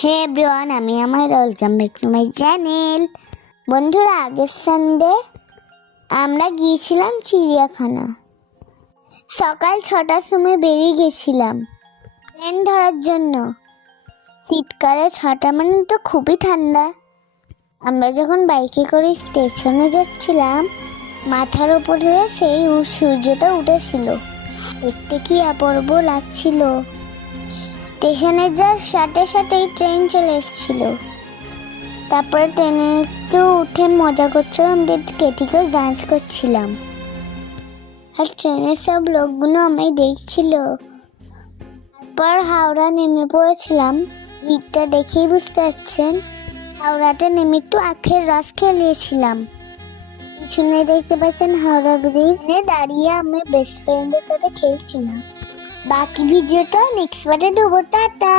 হে everyone, আমি আমার welcome back to my channel. বন্ধুরা, আগের সানডে আমরা গিয়েছিলাম চিড়িয়াখানা। সকাল 6টার সময় বেরিয়ে গেছিলাম ট্রেন ধরার জন্য। শীতকালে 6টা মানে তো খুবই ঠান্ডা। আমরা যখন বাইকে করে স্টেশনে যাচ্ছিলাম, মাথার উপরে সেই সূর্যটা উঠেছিল, দেখতে কি অপূর্ব লাগছিল। স্টেশনে যাওয়ার সাথে সাথেই ট্রেন চলে এসেছিল। তারপরে ট্রেনে একটু উঠে মজা করছিলাম, কেটিকেও ডান্স করছিলাম, আর ট্রেনের সব লোকগুলো আমায় দেখছিল। তারপর হাওড়া নেমে পড়েছিলাম। ভিড়টা দেখেই বুঝতে পারছেন, হাওড়াতে নেমে একটু আখের রস খেলিয়েছিলাম। পিছনে দেখতে পাচ্ছেন হাওড়া ব্রিজে দাঁড়িয়ে আমি বেস্ট ফ্রেন্ডের সাথে খেলছিলাম। বাকি ভিডিওটা নেক্সট পার্টে দেবো। টাটা।